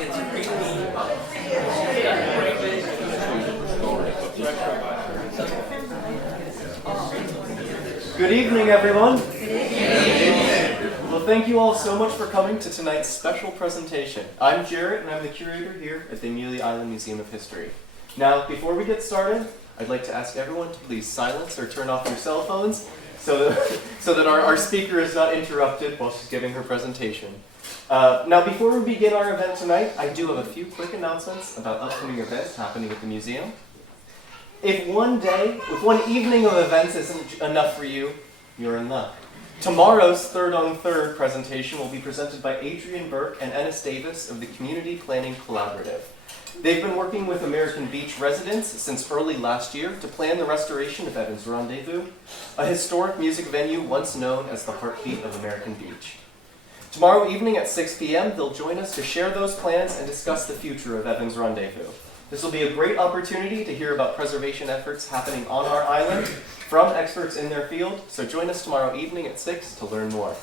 Good evening, everyone. Good evening. Well, thank you all so much for coming to tonight's special presentation. I'm Jarrett, and I'm the curator here at the Amelia Island Museum of History. Now, before we get started, I'd like to ask everyone to please silence or turn off your cell phones so that our speaker is not interrupted while she's giving her presentation. Now, before we begin our event tonight, I do have a few quick announcements about upcoming events happening at the museum. If one evening of events isn't enough for you, you're in luck. Tomorrow's Third on Third presentation will be presented by Adrian Burke and Ennis Davis of the Community Planning Collaborative. They've been working with American Beach residents since early last year to plan the restoration of Evans Rendezvous, a historic music venue once known as the heartbeat of American Beach. Tomorrow evening at 6 p.m., they'll join us to share those plans and discuss the future of Evans Rendezvous. This will be a great opportunity to hear about preservation efforts happening on our island from experts in their field, so join us tomorrow evening at 6 to learn more.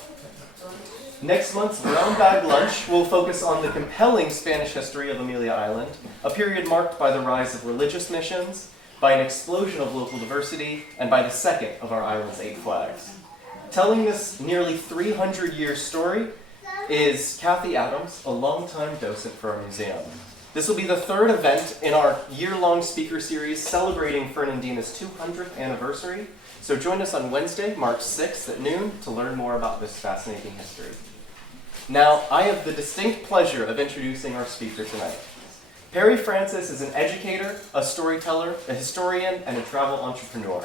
Next month's Brown Bag Lunch will focus on the compelling Spanish history of Amelia Island, a period marked by the rise of religious missions, by an explosion of local diversity, and by the second of our island's 8 flags. Telling this nearly 300-year story is Kathy Adams, a longtime docent for our museum. This will be the third event in our year-long speaker series celebrating Fernandina's 200th anniversary. So join us on Wednesday, March 6th at noon to learn more about this fascinating history. Now, I have the distinct pleasure of introducing our speaker tonight. Peri Frances is an educator, a storyteller, a historian, and a travel entrepreneur.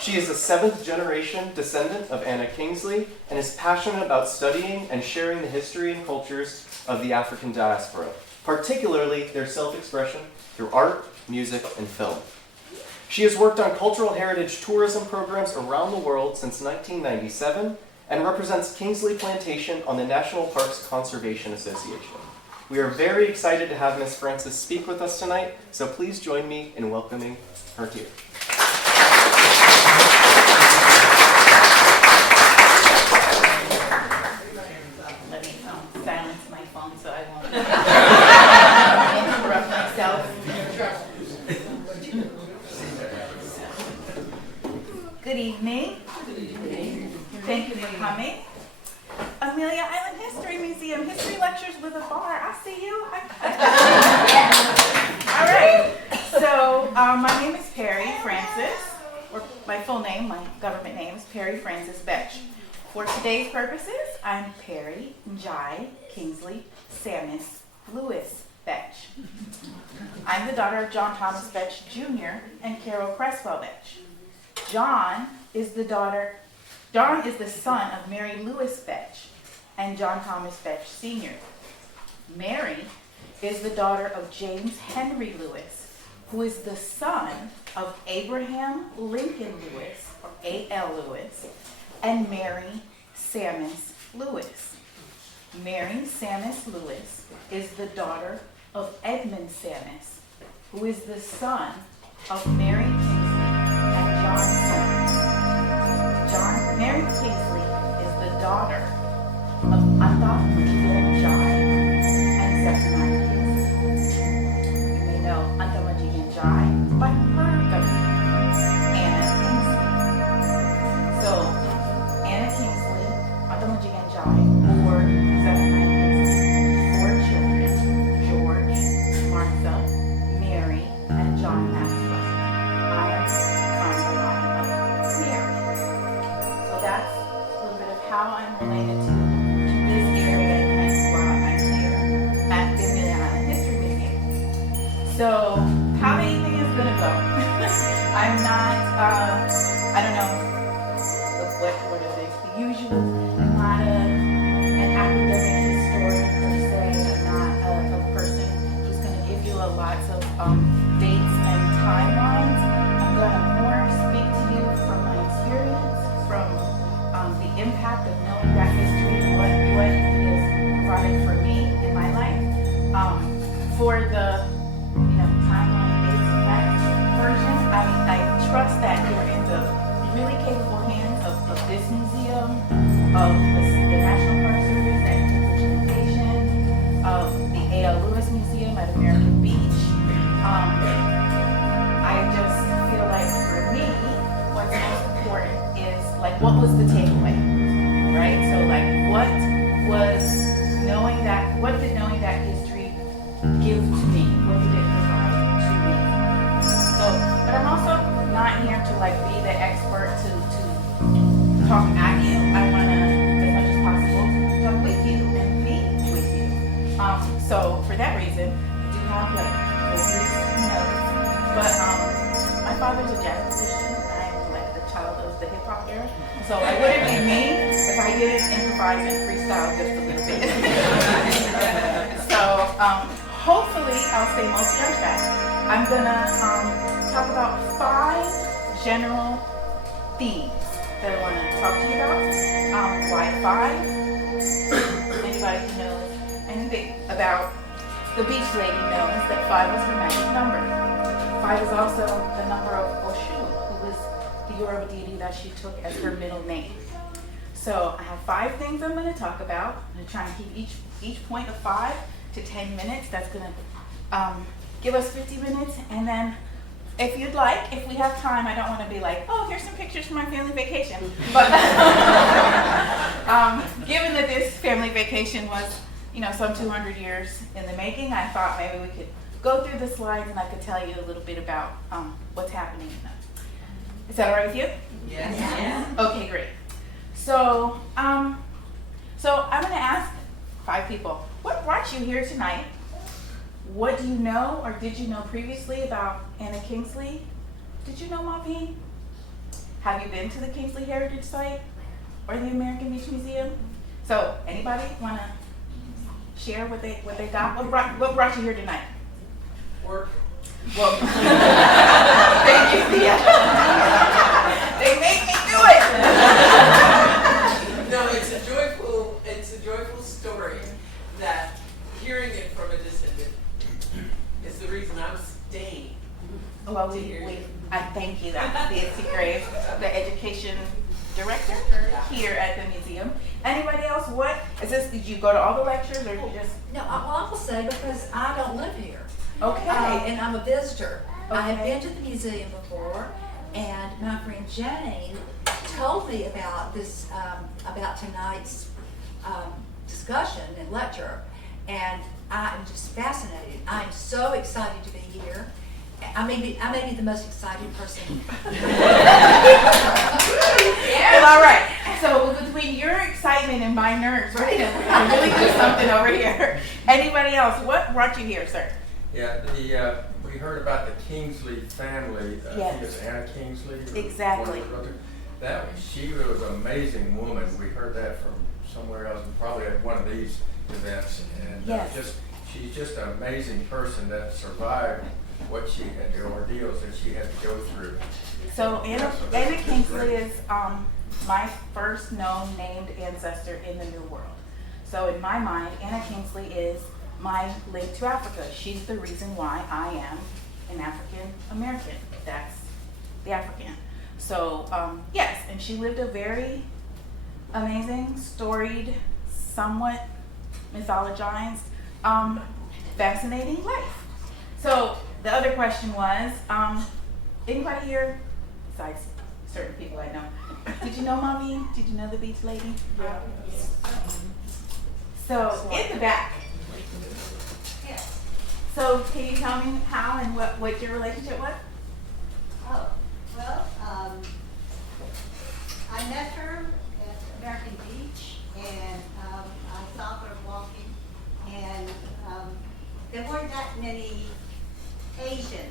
She is a 7th-generation descendant of Anna Kingsley and is passionate about studying and sharing the history and cultures of the African diaspora, particularly their self-expression through art, music, and film. She has worked on cultural heritage tourism programs around the world since 1997 and represents Kingsley Plantation on the National Parks Conservation Association. We are very excited to have Ms. Frances speak with us tonight, so please join me in welcoming her here. Let me silence my phone so I won't interrupt myself. Good evening. Thank you for coming. Amelia Island History Museum, History Lectures with a Bar. I see you. All right. So my name is Peri Frances, or my full name, my government name is Peri Frances Betch. For today's purposes, I'm Peri Ndiaye Kingsley Samus Lewis Betch. I'm the daughter of John Thomas Betch Jr. and Carol Cresswell Betch. John is the son of Mary Lewis Betch and John Thomas Betch Sr. Mary is the daughter of James Henry Lewis, who is the son of Abraham Lincoln Lewis, or A.L. Lewis, and Mary Samus Lewis. Mary Samus Lewis is the daughter of Edmund Samus, who is the son of Mary Kingsley and John Samus. Mary Kingsley is the daughter of Anta Madjiguene Ndiaye and descendant Kingsley. You may know Anta Madjiguene Ndiaye by her government name, Anna Kingsley. So, Anna Kingsley, Anta Madjiguene Ndiaye, or descendant Kingsley, 4 children, George, Martha, Mary, and John Maxwell. I am from the line of Mary. So that's a little bit of how I'm related to this area, and hence why I'm here at the Amelia Island History Museum. So how the evening is going to go. I'm not, I don't know, what are they, the usual. I'm not an academic historian per se. I'm not a person who's going to give you lots of dates and timelines. I'm going to more speak to you from my experience, from the impact of knowing that history and what it has provided for me in my life. For the timeline, dates, and facts version, I trust that you're in the really capable hands of this museum, of the National Park Service, that Kingsley Plantation, of the A.L. Lewis at American Beach. I just feel like for me, what's most important is like what was the takeaway, right? So like what did knowing that history give to me? What did it provide to me? So, but I'm also not here to like be the expert to talk at you. I want to, as much as possible, talk with you and be with you. So for that reason, I do have like copious notes. But my father's a jazz musician. I'm like the child of the hip hop era. So I wouldn't be me if I didn't improvise and freestyle just a little bit. So hopefully I'll stay mostly on track. I'm gonna talk about 5 general themes that I want to talk to you about. Why 5? Anybody who knows anything about the beach lady knows that 5 is her magic number. 5 is also the number of Oshun, who was the Yoruba deity that she took as her middle name. So I have 5 things I'm going to talk about. I'm going to try and keep each point of 5 to 10 minutes. That's going to give us 50 minutes. And then if you'd like, if we have time, I don't want to be like, oh, here's some pictures from my family vacation. But given that this family vacation was, some 200 years in the making, I thought maybe we could go through the slides and I could tell you a little bit about what's happening in them. Is that all right with you? Yes. Yeah. Okay, great. So I'm going to ask 5 people, what brought you here tonight? What do you know or did you know previously about Anna Kingsley? Did you know MaVynee? Have you been to the Kingsley Heritage Site or the American Beach Museum? So anybody want to share what they got? What brought you here tonight? Work. Well, thank you, Thea. They made me do it. No, it's a joyful story that hearing it from a descendant is the reason I'm staying. Well, I thank you. That's Nancy Graves, the education director here at the museum. Anybody else? What is this? Did you go to all the lectures, or did you just? No, I will say because I don't live here. Okay. And I'm a visitor. Okay. I have been to the museum before, and my friend Jane told me about this, about tonight's discussion and lecture, and I am just fascinated. I am so excited to be here. I may be the most excited person. Well, all right. So between your excitement and my nerves, right? And we're gonna really do something over here. Anybody else? What brought you here, sir? Yeah, we heard about the Kingsley family. I think it's Anna Kingsley. Exactly. She was an amazing woman. We heard that from somewhere else, probably at one of these events. And she's just an amazing person that survived what she had, the ordeals that she had to go through. So Anna Kingsley is my first known named ancestor in the New World. So in my mind, Anna Kingsley is my link to Africa. She's the reason why I am an African American. That's the African. So yes, and she lived a very amazing, storied, somewhat mythologized, fascinating life. So the other question was, anybody here, besides certain people I know, did you know MaVynee? Did you know the beach lady? Yeah. So in the back. Yes. So can you tell me how and what your relationship was? Oh, well, I met her at American Beach, and I saw her walking, and there weren't that many Asian,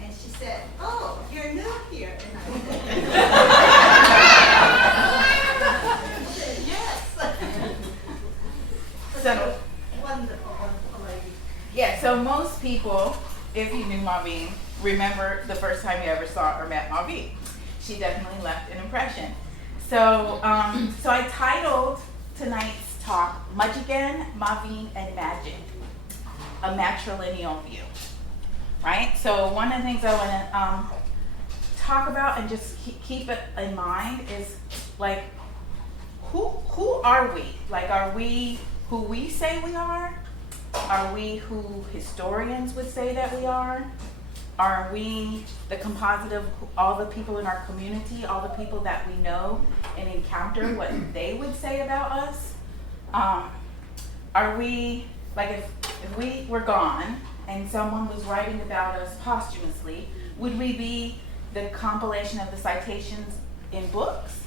and she said, "Oh, you're new here," and I said, "Yes." So Wonderful, wonderful lady. yeah, so most people, if you knew MaVynee, remember the first time you ever saw or met MaVynee. She definitely left an impression. So, so I titled tonight's talk, Madjiguene, MaVynee, and Magic, a Matrilineal View, right? So one of the things I want to talk about and just keep it in mind is like, who are we? Like, are we who we say we are? Are we who historians would say that we are? Are we the composite of all the people in our community, all the people that we know and encounter, what they would say about us? Are we, like if we were gone and someone was writing about us posthumously, would we be the compilation of the citations in books?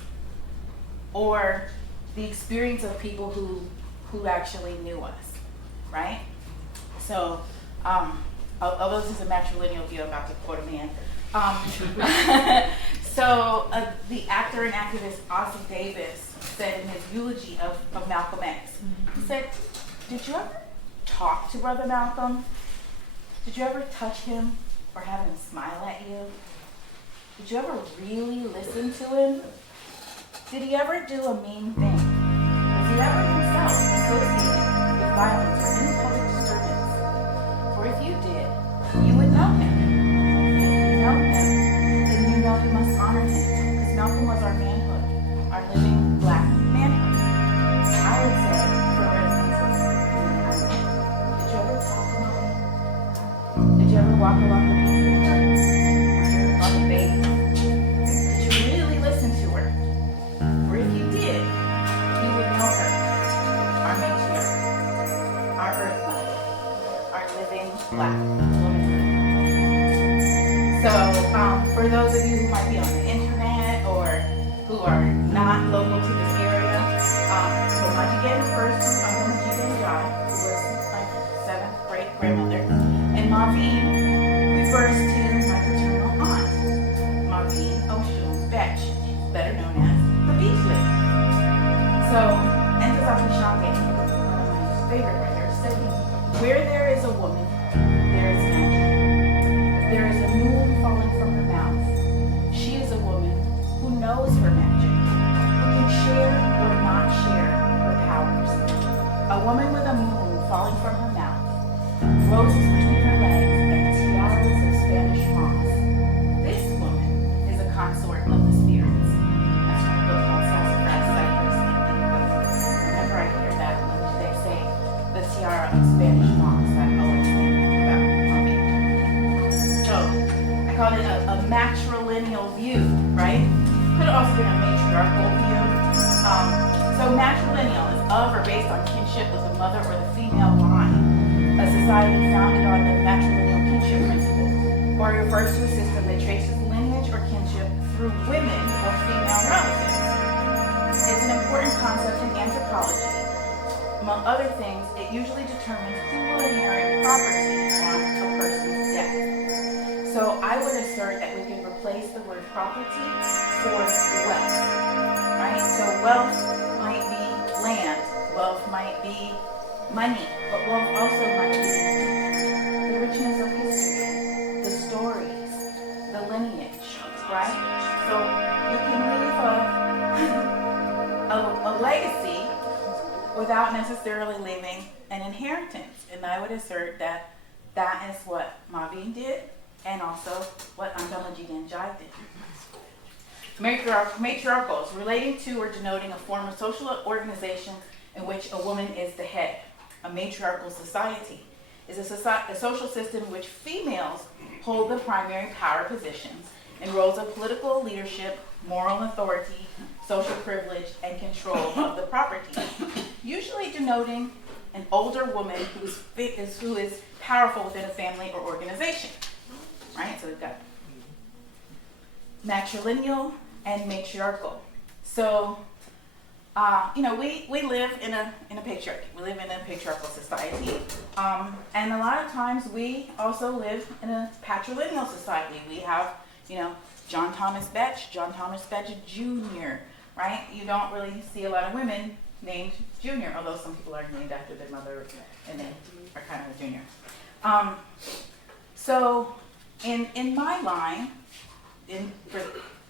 Or the experience of people who actually knew us, right? So, although this is a matrilineal view, I'm about to quote a man. The actor and activist Ossie Davis said in his eulogy of Malcolm X, he said, did you ever talk to Brother Malcolm? Did you ever touch him or have him smile at you? Did you ever really listen to him? Did he ever do a mean thing? Was he ever himself associated with violence or any public disturbance? For if you did, you would know him. And if you know him, then you know you must honor him, because Malcolm was our manhood, our living black manhood. I would say, for residents of Maryland, did you ever talk to him? Did you ever walk along the beach with her? Or hear her on the baby? Did you really listen to her? Or if you did, you would know her, our matriarch, our earth mother, our living black womanhood. So, for those of you who might be on the internet or who are not local to this area, so Madjiguene refers to Anta Madjiguene Ndiaye, who was my 7th great grandmother, and MaVynee refers to my paternal aunt, MaVynee Betch, better known as the beach lady. So, Anta Madjiguene, one of my favorite writers, said, where there is a woman, there is magic. If there is a moon falling from her mouth, she is a woman who knows her magic, who can share or not share her powers. A woman with a moon falling from her mouth, roses between her legs, and tiaras of Spanish moss. This woman is a consort of the spirits. That's from a book called Sassafras Cypress and Indigo. Whenever I hear that, when they say the tiara of Spanish moss, I always think about mommy. So, I called it a matrilineal view, right? Could have also been a matriarchal view. So matrilineal is of or based on kinship with the mother or the female line, a society founded on the matrilineal kinship principle, or refers to a system that traces lineage or kinship through women or female relatives. It's an important concept in anthropology. Among other things, it usually determines who will inherit property on a person's death. So I would assert that we can replace the word property for wealth, right? So wealth might be land, wealth might be money, but wealth also might be the richness of history, the stories, the lineage, right? So you can leave a legacy without necessarily leaving an inheritance. And I would assert that that is what MaVynee did, and also what Anta Madjiguene Ndiaye did. Matriarchals, relating to or denoting a form of social organization in which a woman is the head. A matriarchal society is a social system in which females hold the primary power positions in roles of political leadership, moral authority, social privilege, and control of the property, usually denoting an older woman who is powerful within a family or organization. Right? So we've got matrilineal and matriarchal. So, we live in a patriarchy. We live in a patriarchal society, and a lot of times we also live in a patrilineal society. We have, John Thomas Betch Jr. Right? You don't really see a lot of women named Junior, although some people are named after their mother and they are kind of a junior. So in my line, in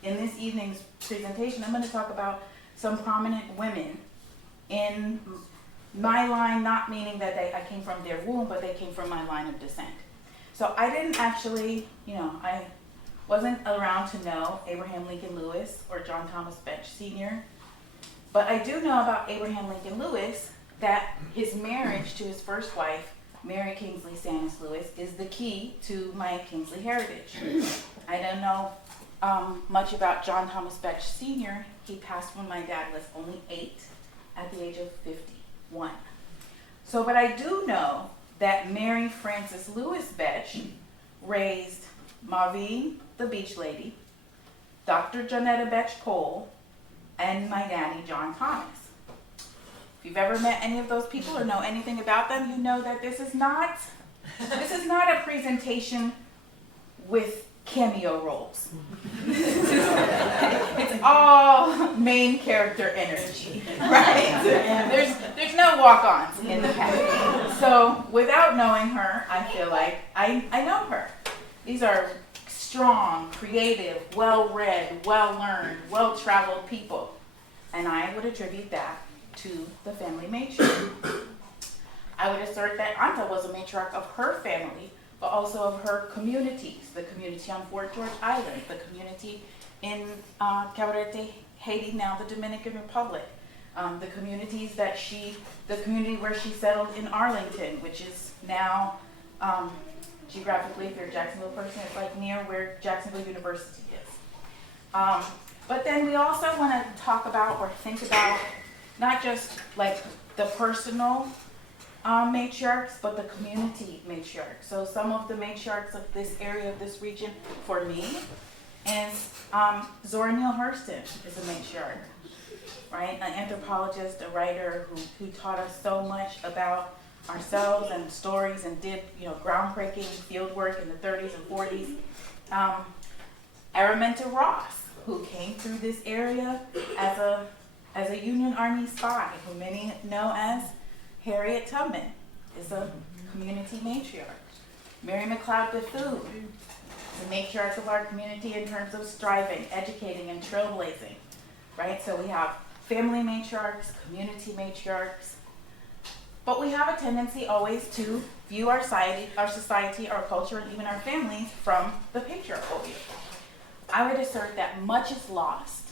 this evening's presentation, I'm going to talk about some prominent women in my line, not meaning that I came from their womb, but they came from my line of descent. So I didn't actually, I wasn't around to know Abraham Lincoln Lewis or John Thomas Betch Sr., but I do know about Abraham Lincoln Lewis that his marriage to his first wife Mary Kingsley Stannis Lewis is the key to my Kingsley heritage. I don't know much about John Thomas Betch Sr. He passed when my dad was only 8 at the age of 51. So, but I do know that Mary Frances Lewis Betch raised MaVynee, the beach lady, Dr. Janetta Betch Cole, and my daddy, John Thomas. If you've ever met any of those people or know anything about them, you know that this is not a presentation with cameo roles. It's all main character energy, right? There's no walk-ons in the pack. So without knowing her, I feel like I know her. These are strong, creative, well-read, well-learned, well-traveled people. And I would attribute that to the family matriarch. I would assert that Anta was a matriarch of her family, but also of her communities, the community on Fort George Island, the community in Cabarete, Haiti, now the Dominican Republic, the communities the community where she settled in Arlington, which is now, geographically, if you're a Jacksonville person, it's like near where Jacksonville University is. But then we also want to talk about or think about not just like the personal matriarchs, but the community matriarchs. So some of the matriarchs of this area, of this region, for me, is Zora Neale Hurston is a matriarch, right? An anthropologist, a writer who taught us so much about ourselves and stories and did, groundbreaking field work in the 30s and 40s. Araminta Ross, who came through this area as a Union Army spy, who many know as Harriet Tubman, is a community matriarch. Mary McLeod Bethune is a matriarch of our community in terms of striving, educating, and trailblazing, right? So we have family matriarchs, community matriarchs, but we have a tendency always to view our society, our culture, and even our families from the patriarchal view. I would assert that much is lost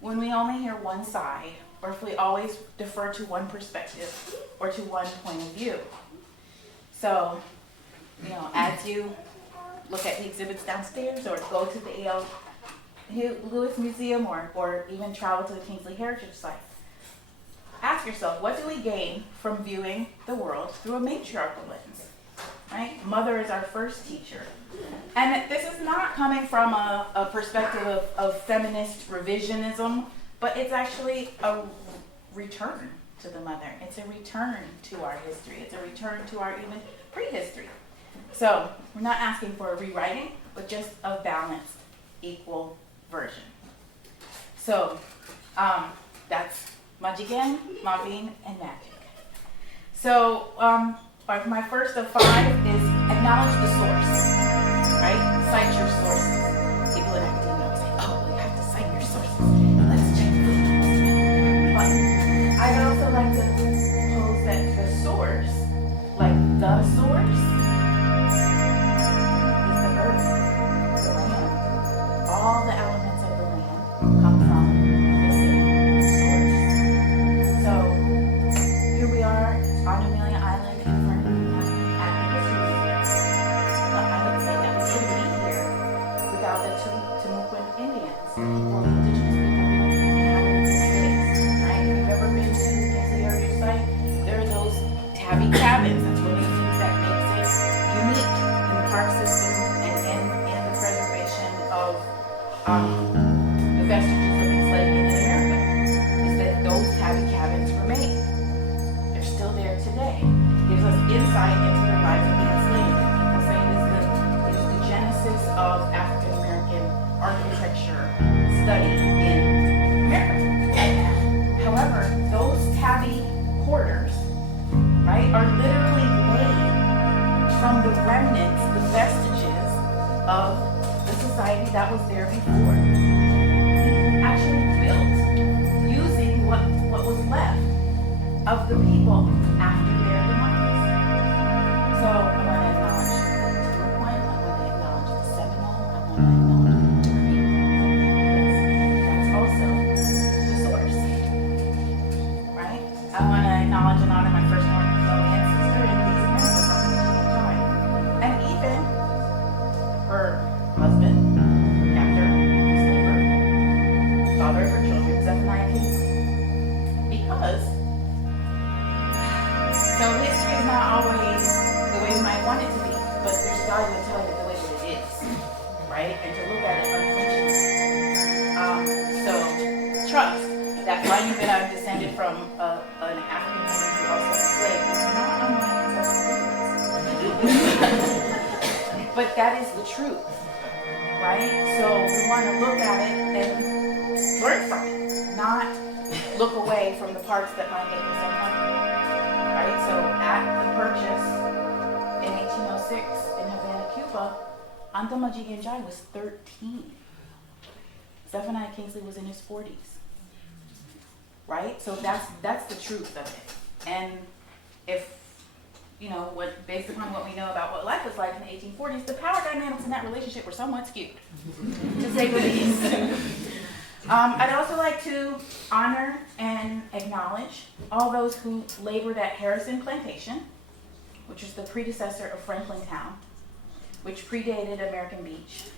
when we only hear one side, or if we always defer to one perspective or to one point of view. So, as you look at the exhibits downstairs or go to the A.L. Lewis Museum or even travel to the Kingsley Heritage Site, ask yourself, what do we gain from viewing the world through a matriarchal lens? Right? Mother is our first teacher. And this is not coming from a perspective of feminist revisionism, but it's actually a return to the mother. It's a return to our history. It's a return to our even prehistory. So we're not asking for a rewriting, but just a balanced, equal version. So that's Madjiguene, MaVynee, and Magic. So my first of 5 is acknowledge the source, right? Cite your sources. People in academia will say, oh, you have to cite your sources. Let's check footnotes. But I'd also like to pose that the source, like the source, is the earth, the land. All the elements of the land come from the same source. So here we are on Amelia Island in front of at the History Museum. But I would say that we couldn't be here without the Timucuan Indians, or the indigenous people inhabiting this space, right? If you've ever been to the Kingsley Heritage Site, there are those tabby cabins. That's one of the things that makes it unique in the park system and in the preservation of the vestiges of enslavement in America, is that those tabby cabins remain. They're still there today. Gives us insight into the lives of the enslaved. People say it is the genesis of African American architecture study in America. However, those tabby quarters, right, are literally made from the remnants, the vestiges of the society that was there before. Actually built using what was left of the people after their demise. So I want to acknowledge the Timucuan, I want to acknowledge the Seminole, I want to acknowledge the Creek, because that's also the source, right? I want to acknowledge and honor my first Northern ancestor in these Americas. husband, captor, slaver, father of her children, Zephaniah Kingsley. Because, so history is not always the way we might want it to be, but there's value in telling it the way that it is, right? And to look at it unflinchingly. So, trust that finding that I'm descended from an African woman who also enslaved is not on my ancestral. But that is the truth, right? So we want to look at it and learn from it, not look away from the parts that might make us uncomfortable, right? So at the purchase in 1806 in Havana, Cuba, Anta Madjiguene Ndiaye was 13. Zephaniah Kingsley was in his 40s, right? So that's the truth of it. And if based upon what we know about what life was like in the 1840s, the power dynamics in that relationship were somewhat skewed, to say the least. I'd also like to honor and acknowledge all those who labored at Harrison Plantation, which is the predecessor of Franklin Town, which predated American Beach.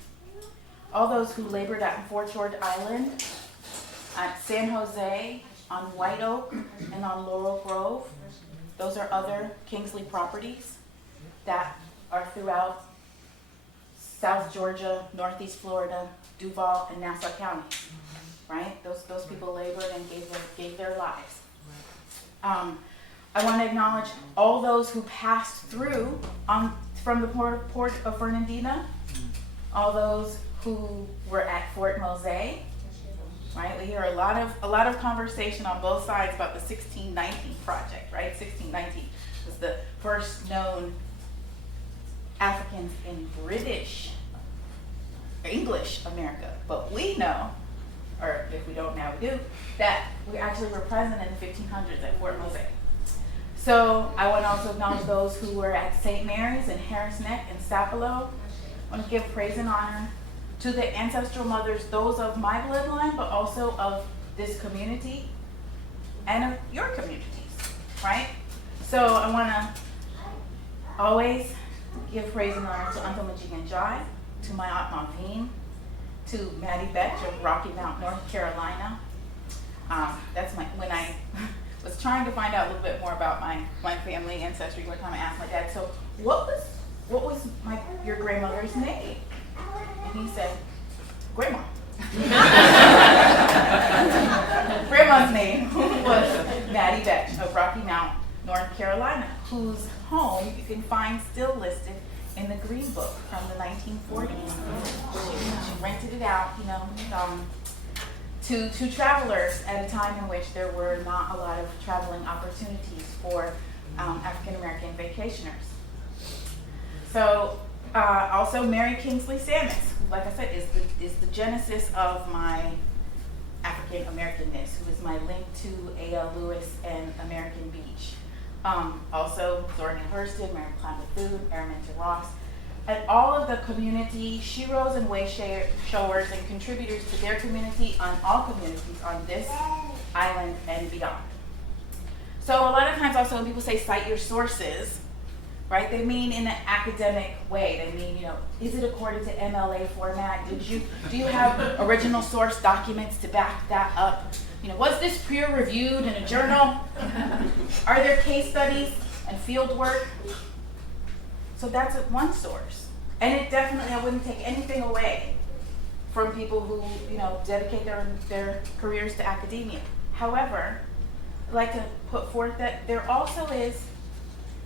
All those who labored at Fort George Island, at San Jose, on White Oak, and on Laurel Grove. Those are other Kingsley properties that are throughout South Georgia, Northeast Florida, Duval, and Nassau counties, right? Those people labored and gave their lives. I want to acknowledge all those who passed through from the port of Fernandina, all those who were at Fort Mose, right? We hear a lot of conversation on both sides about the 1619 project, right? 1619 was the first known Africans in English America. But we know, or if we don't now we do, that we actually were present in the 1500s at Fort Mose. So I want to also acknowledge those who were at St. Mary's and Harris Neck and Sapelo. I want to give praise and honor to the ancestral mothers, those of my bloodline, but also of this community and of your communities, right? So I want to always give praise and honor to Anta Madjiguene Ndiaye, to my aunt MaVynee, to Maddie Betch of Rocky Mount, North Carolina. When I was trying to find out a little bit more about my family ancestry, one time I asked my dad, so what was your grandmother's name? And he said, Grandma. Grandma's name was Maddie Betch of Rocky Mount, North Carolina, whose home you can find still listed in the Green Book from the 1940s. She rented it out, to travelers at a time in which there were not a lot of traveling opportunities for African American vacationers. So also Mary Kingsley Samus, who, like I said, is the genesis of my African Americanness, who is my link to A.L. Lewis and American Beach. Also Zora Neale Hurston, Mary Climate Food, Araminta Ross, and all of the community sheroes and way showers and contributors to their community on all communities on this island and beyond. So a lot of times also when people say cite your sources, right, they mean in an academic way. They mean, is it according to MLA format? Do you have original source documents to back that up? Was this peer reviewed in a journal? Are there case studies and field work? So that's one source. And it definitely, I wouldn't take anything away from people who, dedicate their careers to academia. However, I'd like to put forth that there also is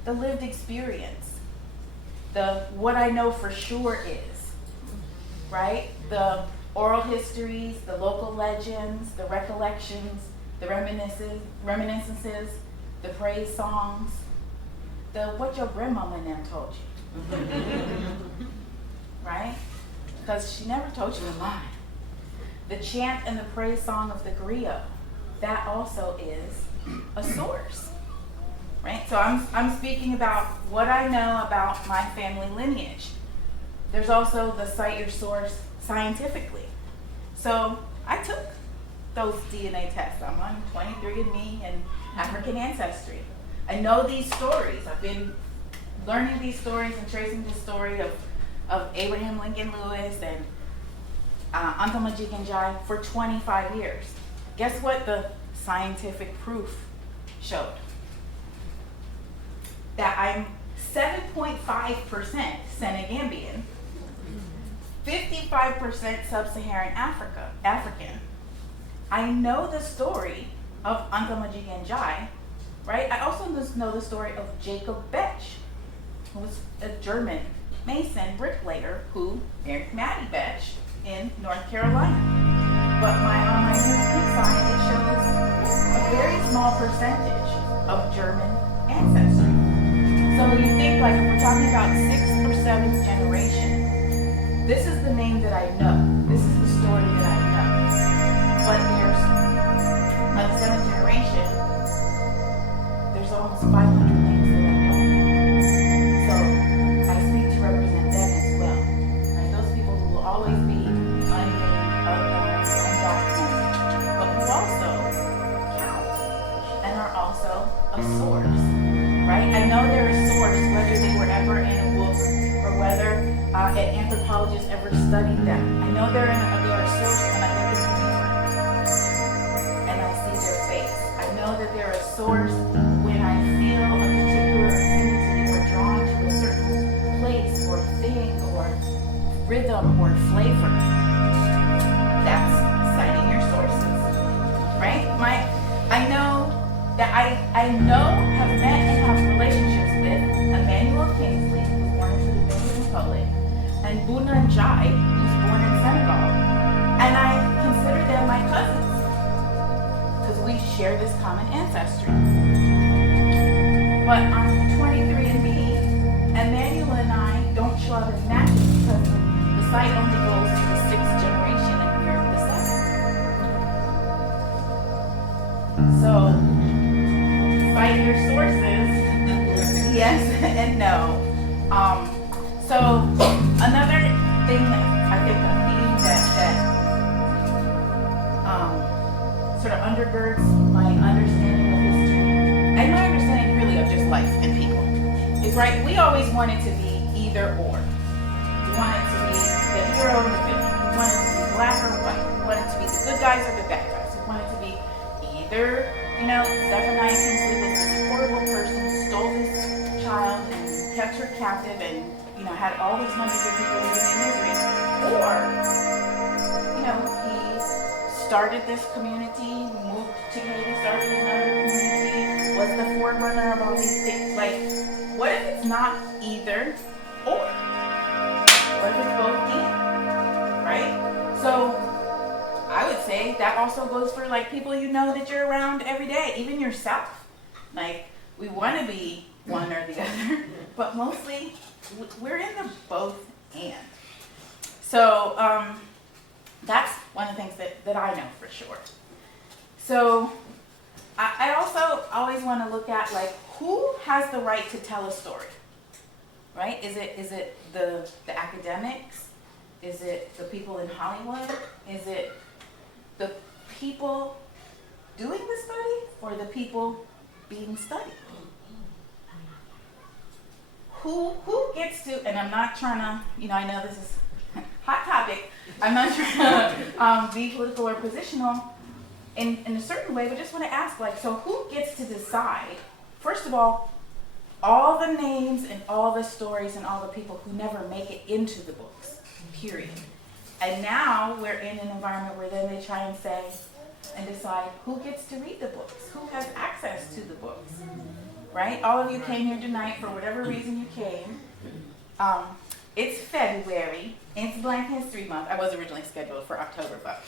the lived experience, the what I know for sure is, right? The oral histories, the local legends, the recollections, the reminiscences, the praise songs, the what your grandmama and them told you. Right? Because she never told you a lie. The chant and the praise song of the griot, that also is a source. Right? So I'm speaking about what I know about my family lineage. There's also the cite your source scientifically. So I took those DNA tests. I'm on 23andMe and African Ancestry. I know these stories. I've been learning these stories and tracing the story of of Abraham Lincoln Lewis and Anta Madjiguene Ndiaye for 25 years. Guess what the scientific proof showed? That I'm 7.5% Senegambian, 55% Sub-Saharan African. I know the story of Anta Madjiguene Ndiaye, right? I also know the story of Jacob Betch, who was a German mason bricklayer who married Maddie Betch in North Carolina. But on my European side, it shows a very small percentage of German ancestry. So you think, like, if we're talking about 6th or 7th generation, this is the name that I know. This is the story that I know. But there's, like, 7th generation, there's almost 500 names that I don't. So I speak to represent them as well. Right? Those people who will always be unnamed, unknown, undocumented, but who also count and are also a source. Right? I know they're a source, whether they were ever in a book or whether an anthropologist ever studied them. I know they're a source when I look in the mirror and I see their face. I know that they're a source when I feel a particular affinity or drawn to a certain place or thing or rhythm or flavor. That's citing your sources. Right? I know that I have met and have relationships with Anna Kingsley, who was born in the Dominican Republic, and Bouna Ndiaye, who's born in Senegal. And I consider them my cousins, because we share this common ancestry. But on 23andMe, Emmanuel and I don't show up as matches because the site only goes to the 6th generation and we're the 7th. So, cite your sources, yes and no. So another thing that I think a theme that sort of undergirds my understanding of history and my understanding really of just life and people is, right, we always wanted to be either or. We wanted to be the hero and the villain. We wanted to be black or white. We wanted to be the good guys or the bad guys. We wanted to be either, Zephaniah Kingsley was this horrible person who stole this child and kept her captive and, had all these hundreds of people living in misery. Or, he started this community, moved to Haiti, started another community, was the forerunner of all these things. Like, what if it's not either or? What if it's both and? Right? So, I would say that also goes for, like, people that you're around every day, even yourself. Like, we want to be one or the other, but mostly we're in the both and. So that's one of the things that I know for sure. So I also always want to look at, like, who has the right to tell a story, right? Is it the academics? Is it the people in Hollywood? Is it the people doing the study or the people being studied? Who gets to, and I'm not trying to, I know this is a hot topic, I'm not trying to be political or positional in a certain way, but just want to ask, like, so who gets to decide, first of all the names and all the stories and all the people who never make it into the books, period. And now we're in an environment where then they try and say and decide who gets to read the books, who has access to the books, right? All of you came here tonight for whatever reason you came. It's February, it's Black History Month. I was originally scheduled for October, but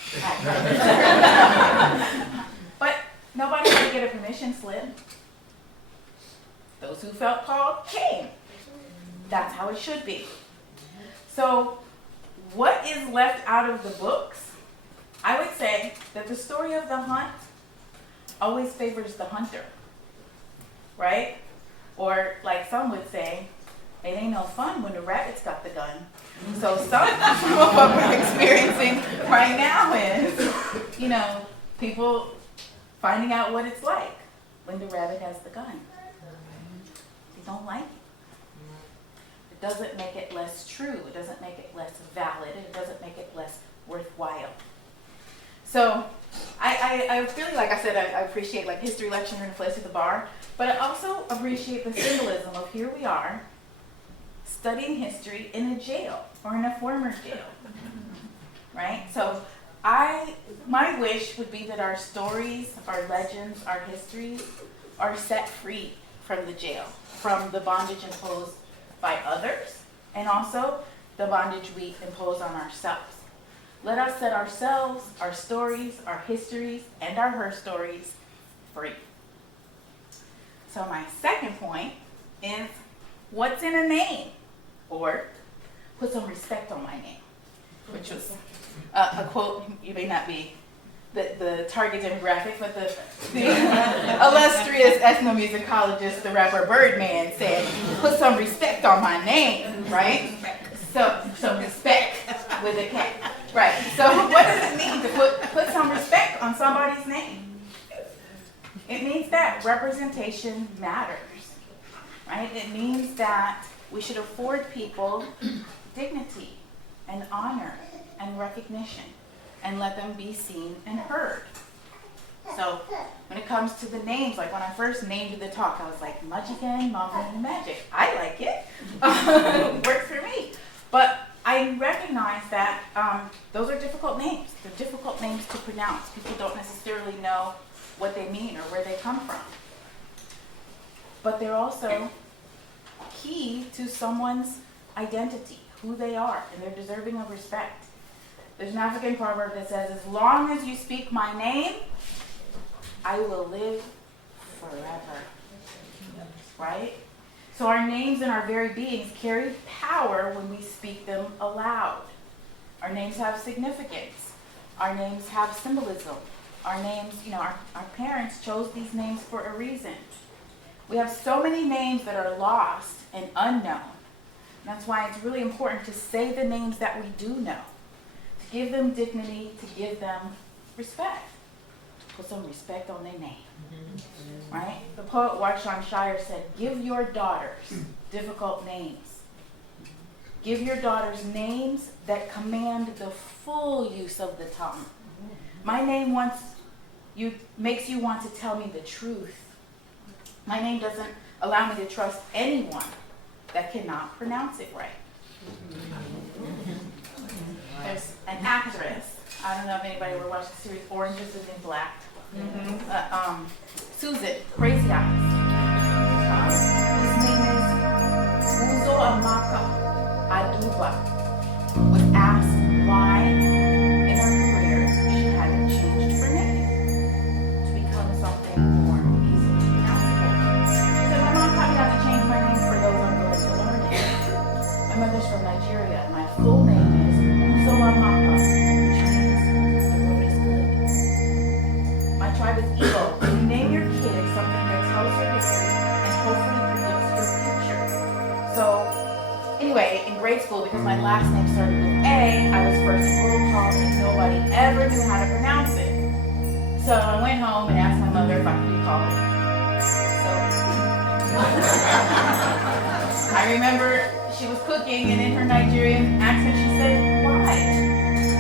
but nobody had to get a permission slip. Those who felt called came. That's how it should be. So what is left out of the books? I would say that the story of the hunt always favors the hunter, right? Or, like some would say, it ain't no fun when the rabbit's got the gun. So some of what we're experiencing right now is, people finding out what it's like when the rabbit has the gun. They don't like it. doesn't make it less true. It doesn't make it less valid. It doesn't make it less worthwhile. So I really, like I said, I appreciate like history lecture and place at the bar, but I also appreciate the symbolism of here we are studying history in a jail or in a former jail, right? So my wish would be that our stories, our legends, our histories are set free from the jail, from the bondage imposed by others, and also the bondage we impose on ourselves. Let us set ourselves, our stories, our histories, and our her stories free. So my second point is, what's in a name? Or put some respect on my name, which was a quote. You may not be the target demographic, but the illustrious ethnomusicologist, the rapper Birdman, said, put some respect on my name, right? So some respect with a K. Right. So what does it mean to put some respect on somebody's name? It means that representation matters, right? It means that we should afford people dignity and honor and recognition and let them be seen and heard. So when it comes to the names, like when I first named the talk, I was like, Madjiguene, MaVynee, Magic. I like it. Works for me. But I recognize that those are difficult names. They're difficult names to pronounce. People don't necessarily know what they mean or where they come from. But they're also key to someone's identity, who they are, and they're deserving of respect. There's an African proverb that says, as long as you speak my name, I will live forever. Right? So our names and our very beings carry power when we speak them aloud. Our names have significance. Our names have symbolism. Our names, our parents chose these names for a reason. We have so many names that are lost and unknown. That's why it's really important to say the names that we do know, to give them dignity, to give them respect. Put some respect on their name. Right? The poet Warsham Shire said, give your daughters difficult names. Give your daughters names that command the full use of the tongue. My name makes you want to tell me the truth. My name doesn't allow me to trust anyone that cannot pronounce it right. There's an actress, I don't know if anybody ever watched the series Orange is the New Black. Susan, Crazy Eyes, whose name is Uzo Amaka Aduba, was asked why in her career she hadn't changed her name to become something more easily pronounceable. She said, my mom taught me not to change my name for those unwilling to learn it. My mother's from Nigeria. My full name is Uzo Amaka, which means the road is good. My tribe is Igbo. You name your kid something that tells your history and hopefully predicts your future. So anyway, in grade school, because my last name started with A, I was first roll call and nobody ever knew how to pronounce it. So I went home and asked my mother if I could be called. So I remember she was cooking and in her Nigerian accent she said, why?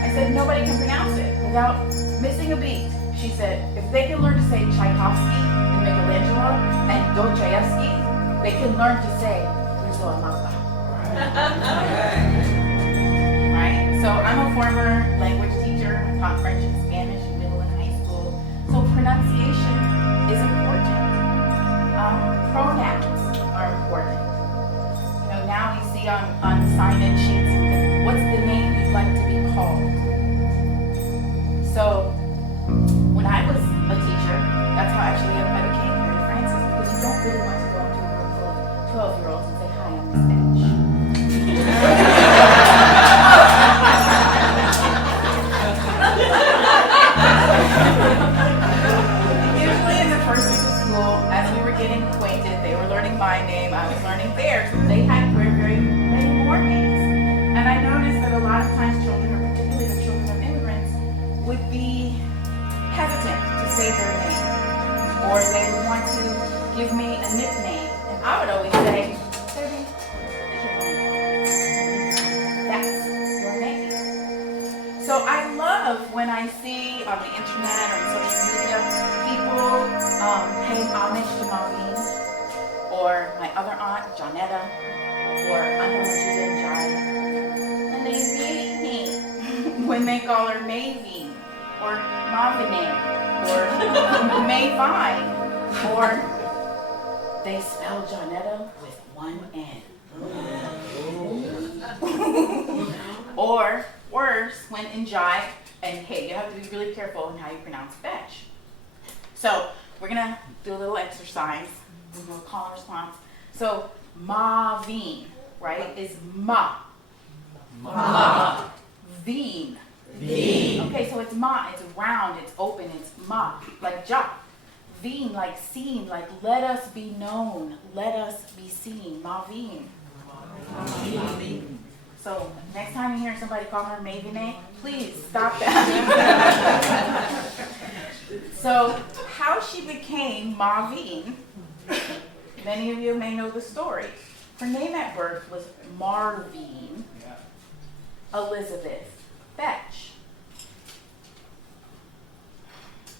I said, nobody can pronounce it without missing a beat. She said, if they can learn to say Tchaikovsky and Michelangelo and Dostoevsky, they can learn to say Uzo Amaka. Right? So I'm a former language teacher. I taught French and Spanish in middle and high school. So pronunciation is important. Pronouns are important. Now you see on sign-in sheets, what's the name you'd like to be called? So when I was a teacher, that's how actually I became Peri Frances, because you don't really want to go into a room full of 12-year-olds and say, hi, I'm Miss Bench. Usually in the first week of school, as we were getting acquainted, they were learning my name, I was learning theirs. They had very, very many more names. love when I see on the internet or on social media people paying homage to MaVynee, or my other aunt, Johnetta, or Anta Madjiguene Ndiaye. And they beat me when they call her MaVynee, or MaVynee, or MaVynee, or they spell Johnetta with one N. Or worse, when in jive, and hey, you have to be really careful in how you pronounce Betch. So we're gonna do a little exercise. We're gonna call and response. So MaVynee, right, is ma. Ma. Veen. Veen. Okay, so it's ma, it's round, it's open, it's ma, like ja. Veen, like seen, like let us be known, let us be seen. MaVynee. So next time you hear somebody call her MaVynee, please stop that. So how she became MaVynee, many of you may know the story. Her name at birth was Marvine Elizabeth Betch.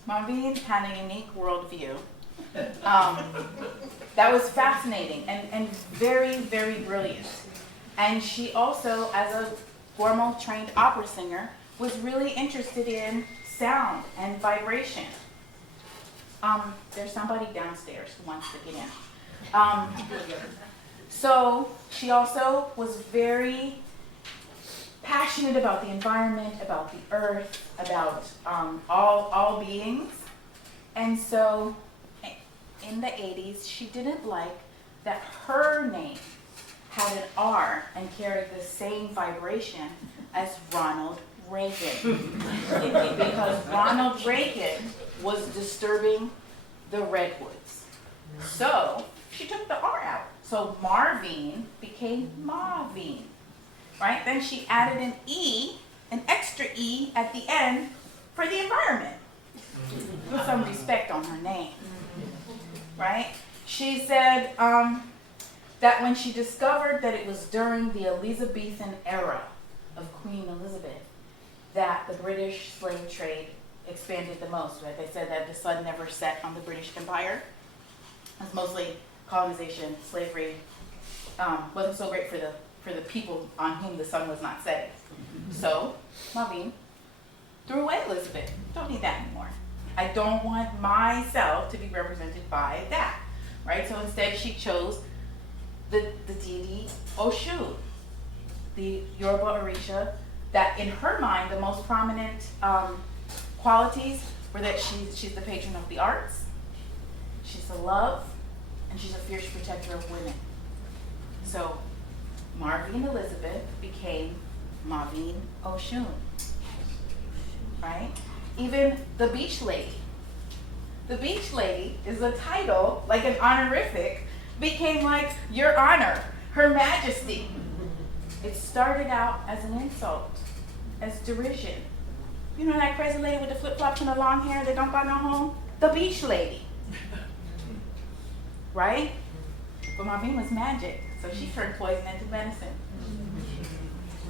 MaVynee had a unique worldview that was fascinating and very, very brilliant. And she also, as a formal trained opera singer, was really interested in sound and vibration. There's somebody downstairs who wants to get in. So she also was very passionate about the environment, about the earth, about all beings. And so in the 80s, she didn't like that her name had an R and carried the same vibration as Ronald Reagan. Because Ronald Reagan was disturbing the redwoods. So she took the R out. So Marvine became MaVynee, right? Then she added an E, an extra E at the end for the environment. With some respect on her name, right? She said that when she discovered that it was during the Elizabethan era of Queen Elizabeth that the British slave trade expanded the most, right? They said that the sun never set on the British Empire. It was mostly colonization, slavery, wasn't so great for the people on whom the sun was not setting. So MaVynee threw away Elizabeth. Don't need that anymore. I don't want myself to be represented by that, right? So instead she chose the deity Oshun, the Yoruba Orisha, that in her mind the most prominent qualities were that she's the patron of the arts, she's the love, and she's a fierce protector of women. So MaVynee Elizabeth became MaVynee Oshun, right? Even the Beach Lady. The Beach Lady is a title, like an honorific, became like Your Honor, Her Majesty. It started out as an insult, as derision. You know that crazy lady with the flip-flops and the long hair that don't got no home? The Beach Lady. Right? But MaVynee was magic, so she turned poison into medicine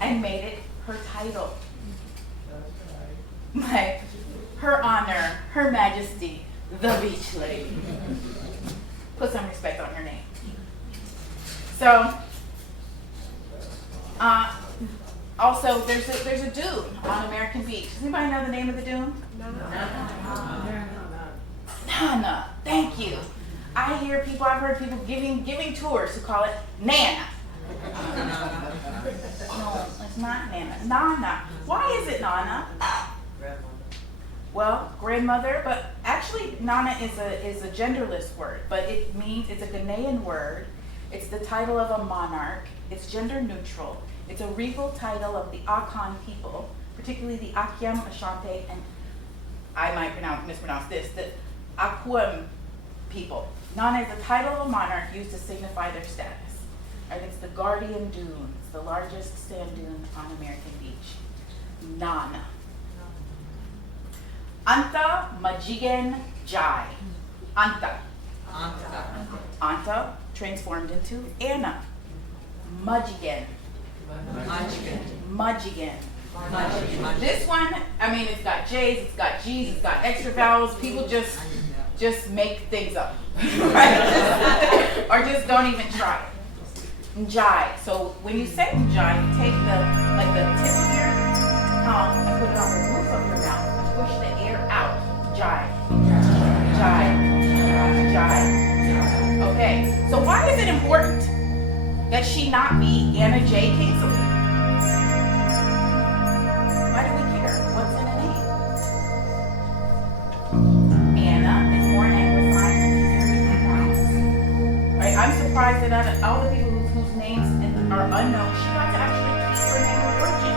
and made it her title. Like, Her Honor, Her Majesty, the Beach Lady. Put some respect on her name. So, also there's a dune on American Beach. Does anybody know the name of the dune? Nana. Thank you. I've heard people giving tours who call it Nana. No, it's not Nana. Nana. Why is it Nana? Well, grandmother, but actually Nana is a genderless word, but it means, it's a Ghanaian word. It's the title of a monarch. It's gender neutral. It's a regal title of the Akan people, particularly the Akyem, Ashanti, and I might mispronounce this, the Akwem people. Nana is the title of a monarch used to signify their status. Right? It's the guardian dune. It's the largest sand dune on American Beach. Nana. Anta Madjiguene Ndiaye. Anta. Anta transformed into Anna. Madjiguene. This one, I mean, it's got J's, it's got G's, it's got extra vowels. People just make things up, right? Or just don't even try it. Ndiaye. So when you say Ndiaye, you take the tip of your tongue and put it on the roof of your mouth and push the air out. Ndiaye. Ndiaye. Ndiaye. Okay. So why is it important that she not be Anna J. Kingsley? Why do we care? What's in a name? Anna is more anglicized and easier to pronounce. Right? I'm surprised that out of all the people whose names are unknown, she got to actually keep her name of origin.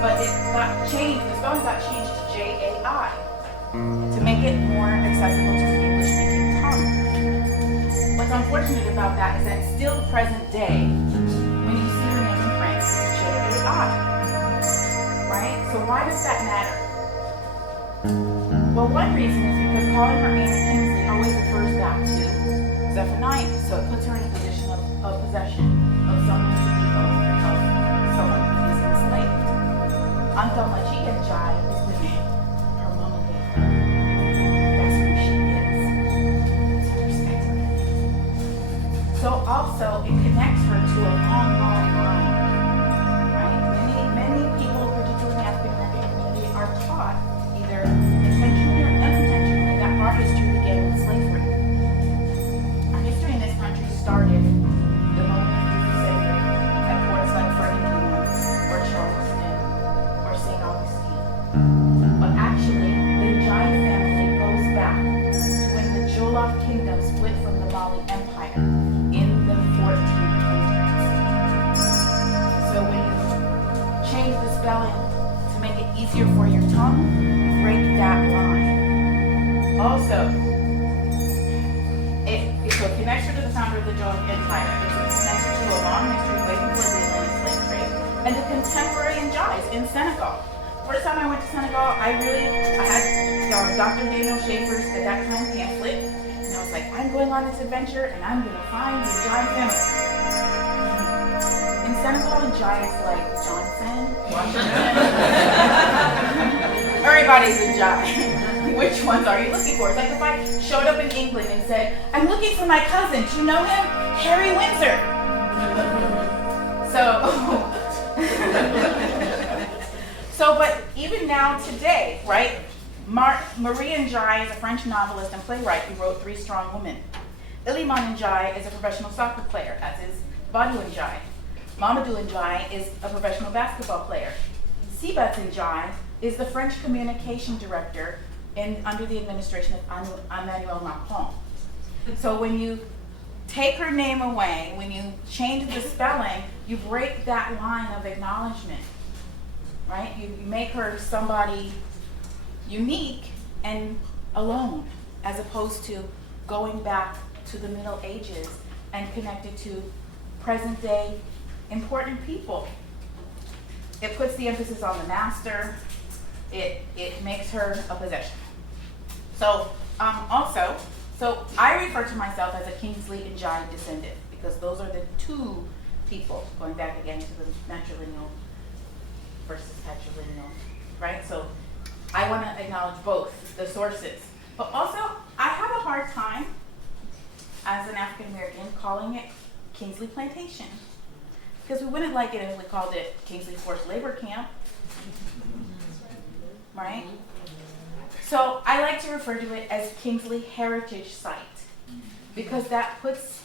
But it got changed, the spelling got changed to J-A-I to make it more accessible to the English-speaking tongue. What's unfortunate about that is that still present day, when you see her name in French, it's J-A-I. Right? So why does that matter? Well, one reason is because calling her Anna Kingsley always refers back to Zephaniah, so it puts her in a position of possession of someone to be of someone who is enslaved. Anta Madjiguene Ndiaye is the name her mama gave her. That's who she is. That's her respect. So also it connects her to a long, long line. Many people, particularly in the African American community, are taught, either intentionally or unintentionally, that our history began with slavery. Our history in this country started the moment we descended at ports like Matrilineal or Charleston or St. Augustine. But actually, the Ndiaye family goes back to when the Jollof Kingdom split from the Mali Empire in the 1400s. So when you change the spelling to make it easier for your tongue, break that line. Also, it connects her to the founder of the Jollof Empire. It connects her to a long history way before the Atlantic slave trade and the contemporary Ndiayes in Senegal. First time I went to Senegal, I had Dr. Daniel Schaefer's at that time pamphlet, and I was like, I'm going on this adventure and I'm going to find the Ndiaye family. In Senegal, Ndiaye is like Johnson, Washington. Everybody's Ndiaye. Which ones are you looking for? It's like if I showed up in England and said, I'm looking for my cousin. Do you know him? Harry Windsor. But even now today, right? Marie Ndiaye is a French novelist and playwright who wrote 3 Strong Women. Iliman Ndiaye is a professional soccer player, as is Badou Ndiaye. Mamadou Ndiaye is a professional basketball player. Sibat Ndiaye is the French communication director under the administration of Emmanuel Macron. So when you take her name away, when you change the spelling, you break that line of acknowledgement, right? You make her somebody unique and alone, as opposed to going back to the Middle Ages and connected to present day important people. It puts the emphasis on the master. It makes her a possession. So so I refer to myself as a Kingsley and Ndiaye descendant because those are the 2 people, going back again to the matrilineal versus patrilineal, right? So I want to acknowledge both the sources, but also I have a hard time as an African American calling it Kingsley Plantation. Because we wouldn't like it if we called it Kingsley Forced Labor Camp, right? So I like to refer to it as Kingsley Heritage Site because that puts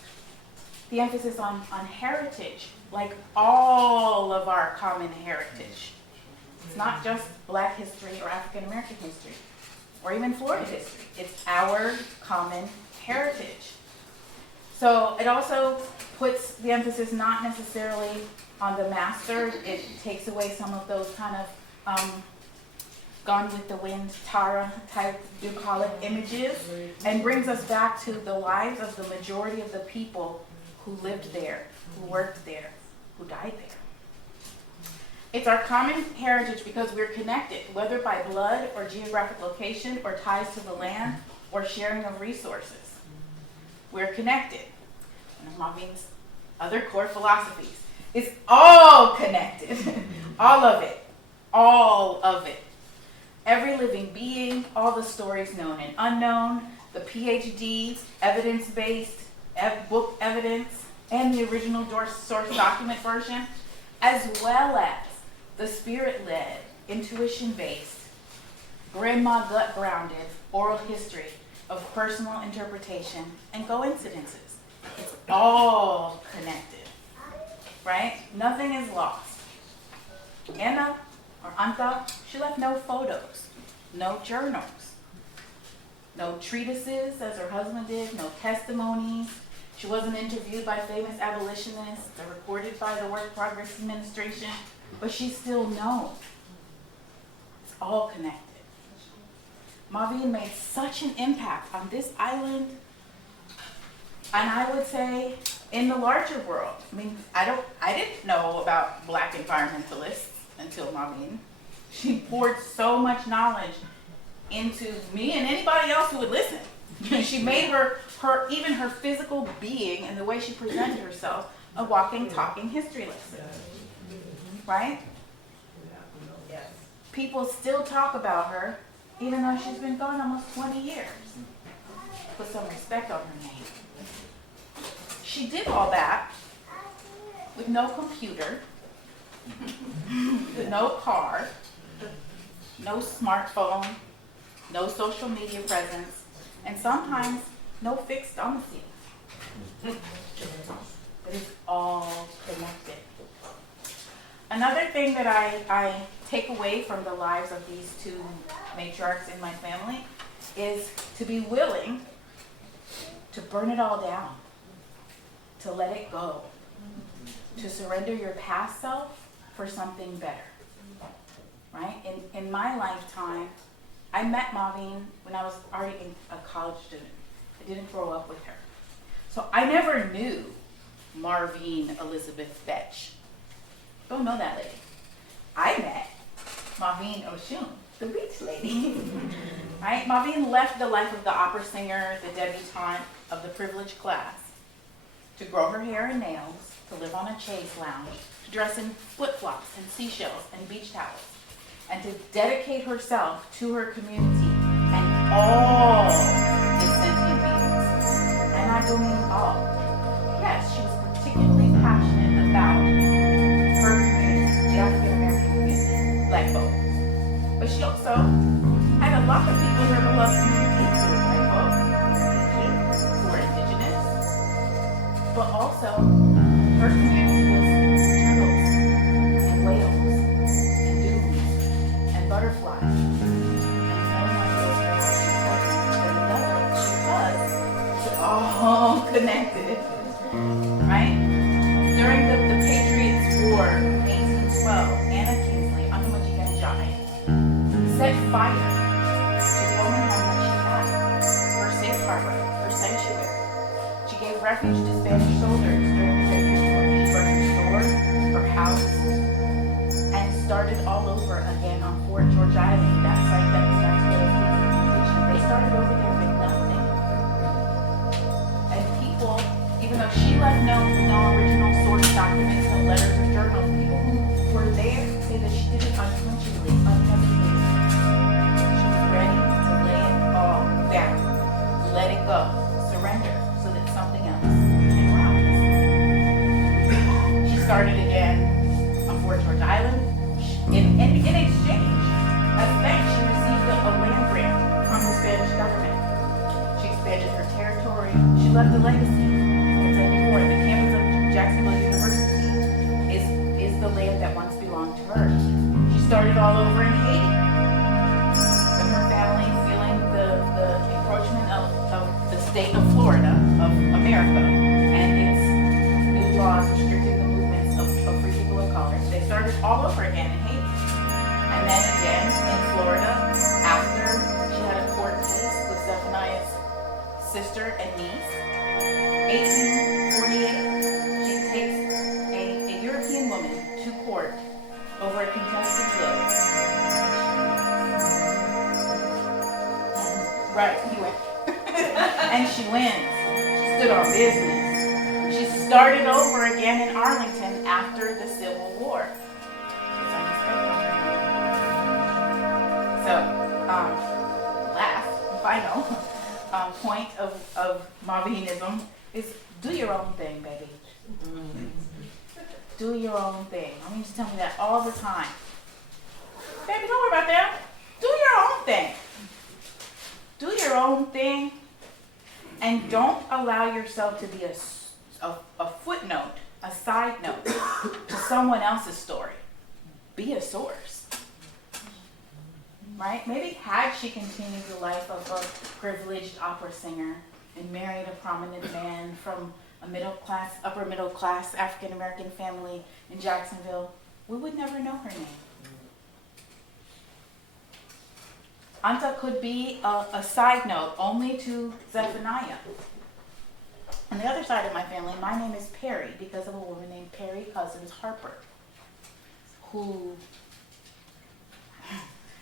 the emphasis on heritage, like all of our common heritage. It's not just Black history or African American history or even Florida history. It's our common heritage. So it also puts the emphasis not necessarily on the master. It takes away some of those kind of Gone with the Wind, Tara type bucolic images, and brings us back to the lives of the majority of the people who lived there, who worked there, who died there. It's our common heritage because we're connected, whether by blood or geographic location or ties to the land or sharing of resources. We're connected. One of MaVynee's other core philosophies is all connected, all of it. all of it. Every living being, all the stories known and unknown, the PhD, evidence-based, book evidence, and the original source document version, as well as the spirit-led, intuition-based, grandma gut-grounded oral history of personal interpretation and coincidences. It's all connected, right? Nothing is lost. Anna, or Anta, she left no photos, no journals, no treatises as her husband did, no testimonies. She wasn't interviewed by famous abolitionists or recorded by the Work Progress Administration, but she's still known. It's all connected. MaVynee made such an impact on this island, and I would say in the larger world. I mean, I didn't know about Black environmentalists until MaVynee. She poured so much knowledge into me and anybody else who would listen. She made her even her physical being and the way she presented herself a walking, talking history lesson. Right? Yes. People still talk about her, even though she's been gone almost 20 years. Put some respect on her name. She did all that with no computer, no car, no smartphone, no social media presence, and sometimes no fixed domicile. But it's all connected. Another thing that I take away from the lives of these two matriarchs in my family is to be willing to burn it all down, to let it go, to surrender your past self for something better. Right? In my lifetime, I met MaVynee when I was already a college student. I didn't grow up with her. So I never knew Marvine Elizabeth Betch. Don't know that lady. I met MaVynee Oshun, the beach lady. Right? MaVynee left the life of the opera singer, the debutante of the privileged class, to grow her hair and nails, to live on a chaise lounge, to dress in flip-flops and seashells and beach towels, and to dedicate herself to her community and all its sentient beings. And I do mean all. Yes, she was particularly passionate about her community, the African American community, Black folk. But she also had a lot of people in her beloved community who were Black folk, who were indigenous, but also her community was turtles and whales and dunes and butterflies. And no one was more important than the other because it's all connected, right? During the Patriots' War in 1812, Anna Kingsley, Anta Madjiguene Ndiaye, set fire to the only home that she had, her safe harbor, her sanctuary. She gave refuge to Spanish soldiers during the Patriots' War. She burned her store, her house, and started all over again on Fort George Island, that site that was now today. They started over there with nothing. And people, even though she left no original source documents, no letters or journals, people who were there say that she did it unflinchingly, unhesitatingly. She was ready to lay it all down, let it go, surrender, so that something else can rise. She started again on Fort George Island. In exchange, as thanks, she received a land grant from the Spanish government. She expanded her territory. She left a legacy. As I said before, the campus of Jacksonville University is the land that once belonged to her. She started all over in Haiti. When her family, feeling the encroachment of the state of Florida, of America, and its new laws restricting the movements of free people of color, they started all over again in Haiti. And then again in Florida, after she had a court case with Zephaniah's sister and niece, 1848, she takes a European woman to court over a contested will. Right, he went. And she wins. She stood on business. She started over again in Arlington after the Civil War. Put some respect on her name. day. Mommy used to tell me that all the time. Baby, don't worry about them. Do your own thing. Do your own thing. And don't allow yourself to be a footnote, a side note to someone else's story. Be a source. Right? Maybe had she continued the life of a privileged opera singer and married a prominent man from a upper middle class African American family in Jacksonville, we would never know her name. Anta could be a side note only to Zephaniah. On the other side of my family, my name is Peri because of a woman named Peri Cousins Harper, who,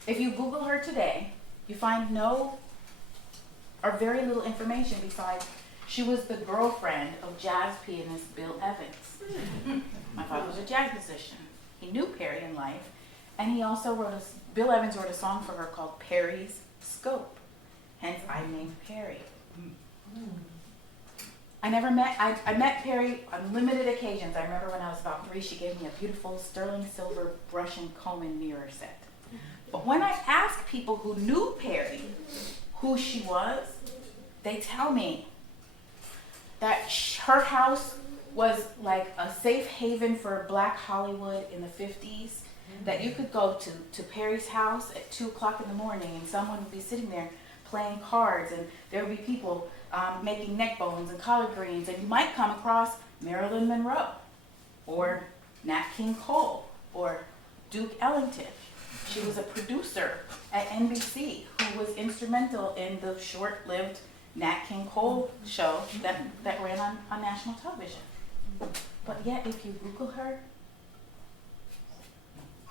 if you Google her today, you find no or very little information besides she was the girlfriend of jazz pianist Bill Evans. My father was a jazz musician. He knew Peri in life, and he also Bill Evans wrote a song for her called Peri's Scope. Hence, I named Peri. I met Peri on limited occasions. I remember when I was about 3, she gave me a beautiful sterling silver brush and comb and mirror set. But when I ask people who knew Peri who she was, they tell me that her house was like a safe haven for Black Hollywood in the 50s. That you could go to Peri's house at 2 o'clock in the morning and someone would be sitting there playing cards, and there would be people making neck bones and collard greens, and you might come across Marilyn Monroe or Nat King Cole or Duke Ellington. She was a producer at NBC who was instrumental in the short-lived Nat King Cole show that ran on national television. But yet, if you Google her,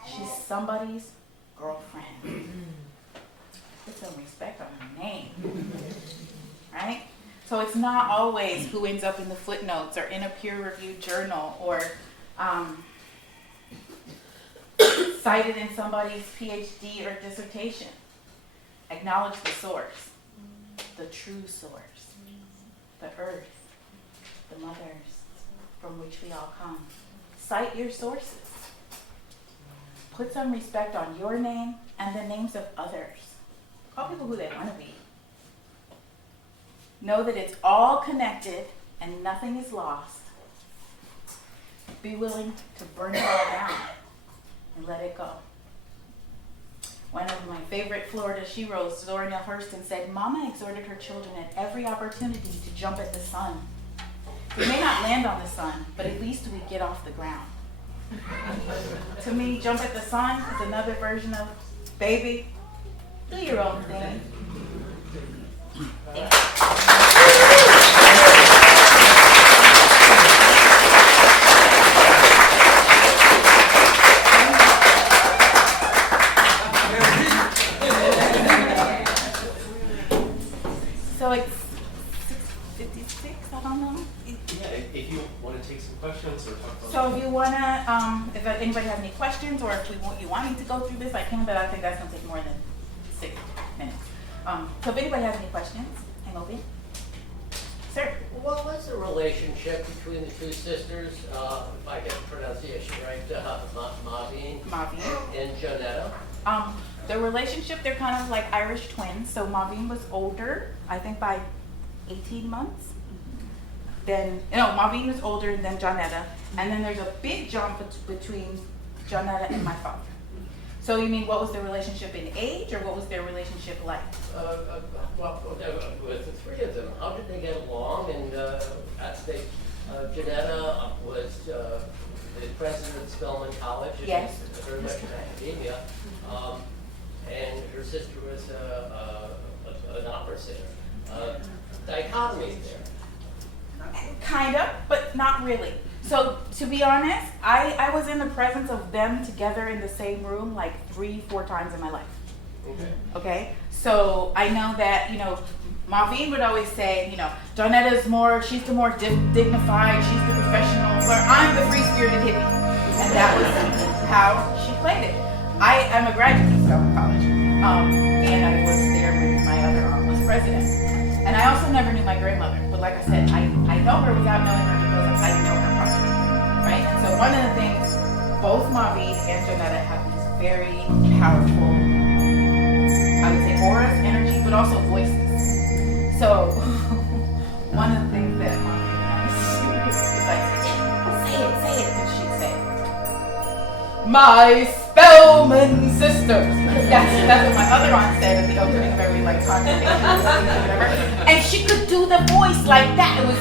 she's somebody's girlfriend. Put some respect on her name, right? So it's not always who ends up in the footnotes or in a peer-reviewed journal or cited in somebody's PhD or dissertation. Acknowledge the source, the true source, the earth, the mothers from which we all come. Cite your sources. Put some respect on your name and the names of others. Call people who they want to be. Know that it's all connected and nothing is lost. Be willing to burn it all down and let it go. One of my favorite Florida sheroes, Zora Neale Hurston, said, "Mama exhorted her children at every opportunity to jump at the sun. We may not land on the sun, but at least we get off the ground." To me, jump at the sun is another version of, baby, do your own thing. So it's 6:56, I don't know. Yeah, if you want to take some questions or talk about. So if you wanna, if anybody has any questions, or if you want me to go through this, I can, but I think that's gonna take more than 6 minutes. So if anybody has any questions, hang open. Sir? What was the relationship between the two sisters, if I get the pronunciation right, MaVynee and Jonetta? The relationship, they're kind of like Irish twins. So MaVynee was older, I think by 18 months. MaVynee was older than Jonetta. And then there's a big jump between Jonetta and my father. So you mean what was their relationship in age, or what was their relationship like? With the three of them, how did they get along? And Jonetta was the president of Spelman College. Yes. Very much in academia. And her sister was an opera singer. Dichotomy there. Kind of, but not really. So to be honest, I was in the presence of them together in the same room like 3-4 times in my life. Okay? So I know that, MaVynee would always say, Jonetta's she's the more dignified, she's the professional, where I'm the free-spirited hippie. And that was how she played it. I am a graduate of Spelman College, and I was there when my other aunt was president. And I also never knew my grandmother, but like I said, I know her without knowing her because I know her properly, right? And so one of the things both MaVynee and Jonetta have these very powerful, I would say, auras, energy, but also voices. So one of the things that MaVynee is like, say it, and she'd say, "My Spellman sisters." That's what my other aunt said at the opening of every like conversation or whatever. And she could do the voice like that. It was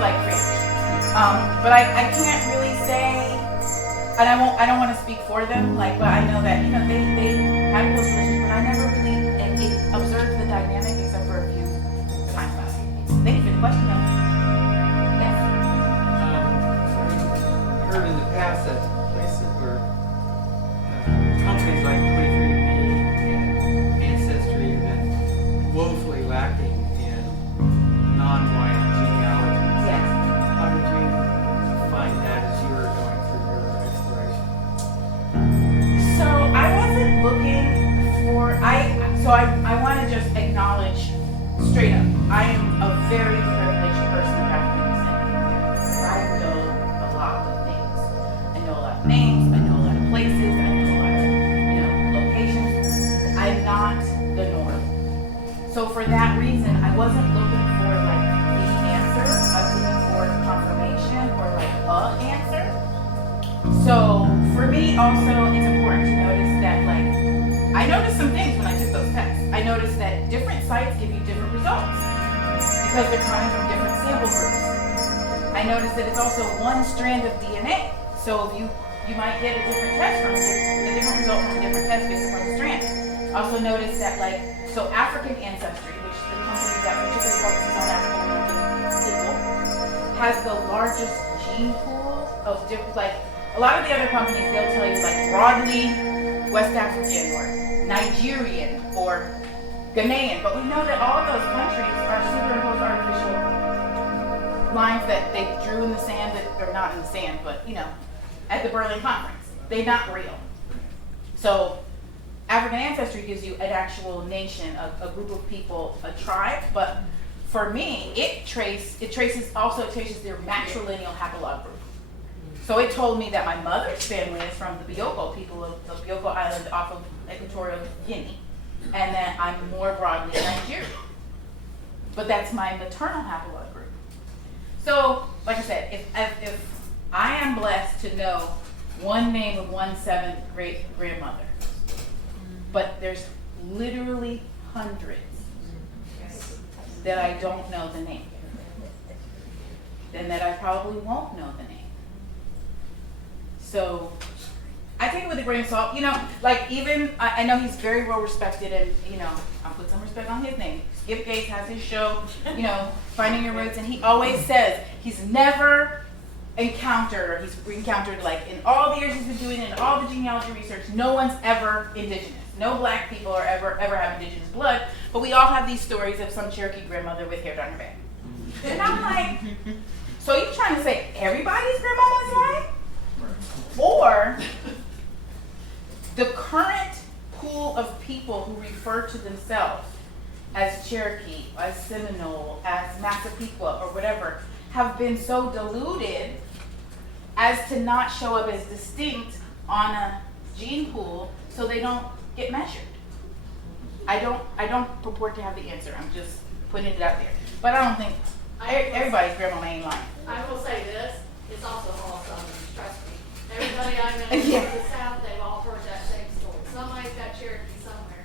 like crazy. But I can't really say, and I don't want to speak for them. Like, but I know that they had a close relationship, but I never really observed the dynamic except for a few times last week. Thank you for the question, though. Yes. I've heard in the past that places where companies like 23andMe and Ancestry have been woefully lacking in non-white genealogies. Yes. How did you find that as you were going through your exploration? So I wasn't looking for, I want to just acknowledge straight up, I am a very privileged person of African descent. I know a lot of things. I know a lot of names, I know a lot of places, I know a lot of, locations. I'm not the norm. So for that reason, I wasn't looking for like the answer. I was looking for confirmation or like a answer. So for me also, it's important to notice that like, I noticed some things when I took those tests. I noticed that different sites give you different results because they're coming from different sample groups. I noticed that it's also one strand of DNA. So if you might get a different test from a different result from a different test based upon the strand. Also noticed that like, so African Ancestry, which is the company that particularly focuses on African American people, has the largest gene pool of different, like a lot of the other companies, they'll tell you like broadly West African or Nigerian or Ghanaian, but we know that all of those countries are superimposed artificial lines that they drew in the sand, that they're not in the sand, but at the Berlin Conference. They're not real. So African Ancestry gives you an actual nation, a group of people, a tribe, but for me, it traces their matrilineal haplog group. So it told me that my mother's family is from the Bioko people of the Bioko Island off of Equatorial Guinea, and that I'm more broadly Nigerian. But that's my maternal haplog group. So, like I said, if I am blessed to know one name of one seventh great grandmother, but there's literally hundreds that I don't know the name, then that I probably won't know the name. So I take it with a grain of salt. Like even, I know he's very well respected and, I'll put some respect on his name. Skip Gates has his show, Finding Your Roots, and he always says he's never encountered like in all the years he's been doing it, in all the genealogy research, no one's ever indigenous. No black people are ever have indigenous blood, but we all have these stories of some Cherokee grandmother with hair down her back. And I'm like, so you trying to say everybody's grandmama's white? Or the current pool of people who refer to themselves as Cherokee, as Seminole, as Massapequa, or whatever, have been so diluted as to not show up as distinct on a gene pool, so they don't get measured. I don't purport to have the answer. I'm just putting it out there. But I don't think everybody's grandma ain't lying. I will say this, it's also all Southerners, trust me. Everybody I know from the South, they've all heard that same story. Somebody's got Cherokee somewhere.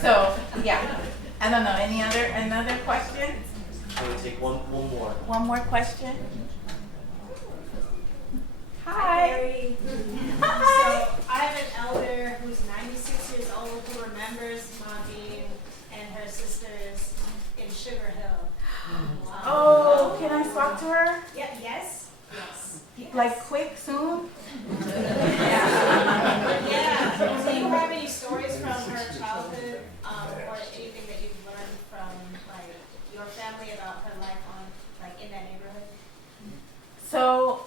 So, yeah. I don't know, another question? I'm going to take one more. One more question? Hi. Peri. Hi. So I have an elder who's 96 years old who remembers MaVynee and her sisters in Sugar Hill. Oh, can I talk to her? Yeah, yes. Like quick, soon? Yeah. Do you have any stories from her childhood, or anything that you've learned from like your family about her life in that neighborhood? So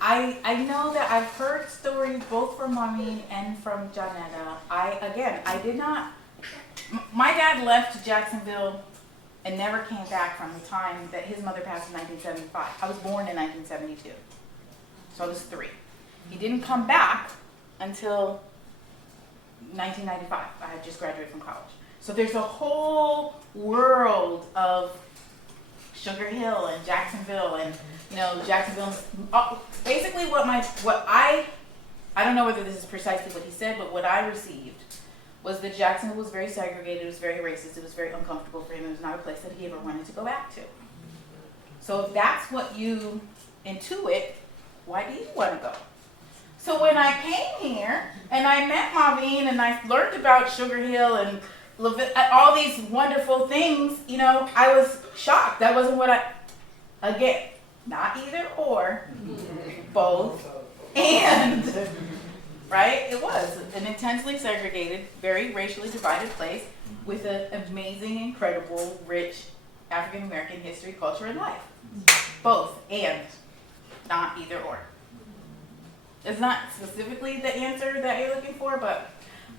I know that I've heard stories both from MaVynee and from Jonetta. I did not. My dad left Jacksonville and never came back from the time that his mother passed in 1975. I was born in 1972, so I was 3. He didn't come back until 1995. I had just graduated from college. So there's a whole world of Sugar Hill and Jacksonville, and Jacksonville. Basically, I don't know whether this is precisely what he said, but what I received was that Jacksonville was very segregated, it was very racist, it was very uncomfortable for him, it was not a place that he ever wanted to go back to. So if that's what you intuit, why do you want to go? So when I came here and I met MaVynee and I learned about Sugar Hill and all these wonderful things, I was shocked. That wasn't what again, not either or, both, and, right? It was an intensely segregated, very racially divided place with an amazing, incredible, rich African American history, culture, and life. Both, and, not either or. It's not specifically the answer that you're looking for, but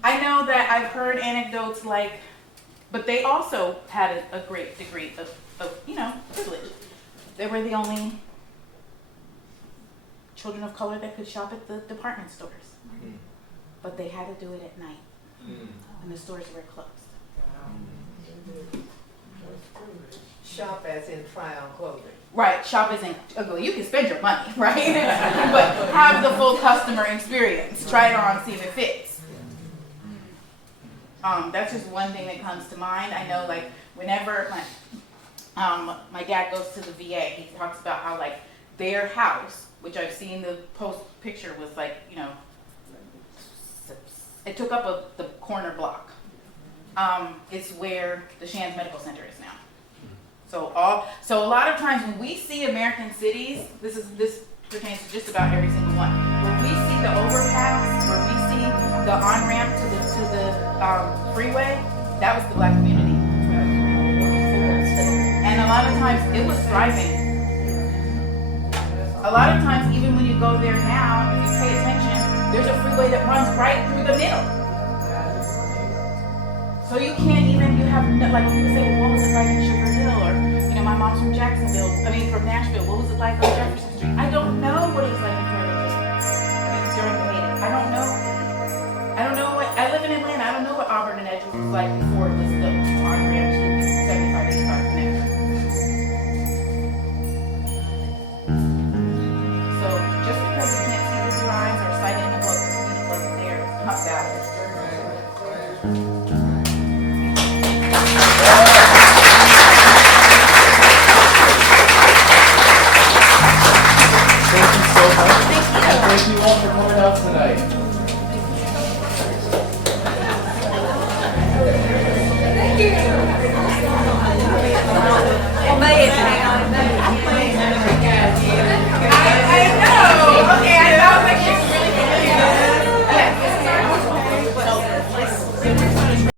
I know that I've heard anecdotes but they also had a great degree of privilege. They were the only children of color that could shop at the department stores. But they had to do it at night when the stores were closed. Shop as in try on clothing. Right, shop isn't, you can spend your money, right? But have the full customer experience. Try it on, see if it fits. That's just one thing that comes to mind. I know, whenever my dad goes to the VA, he talks about how, their house, which I've seen the post picture, was it took up the corner block. It's where the Shands Medical Center is now. So a lot of times when we see American cities, this pertains to just about every single one. When we see the overpass, where we see the on-ramp to the freeway, that was the Black community. And a lot of times it was thriving. A lot of times, even when you go there now, if you pay attention, there's a freeway that runs right through the middle. So you can't even, when people say, well, what was it like in Sugar Hill? Or, my mom's from from Nashville. What was it like on Jefferson Street? I don't know what it was like before they came. During the heyday. I don't know I live in Atlanta. I don't know what Auburn and Edgewood was like before it was the on-ramp to the 75, 85 connector. So just because you can't see with your eyes or sight it in the book, doesn't mean it wasn't there. It's not that.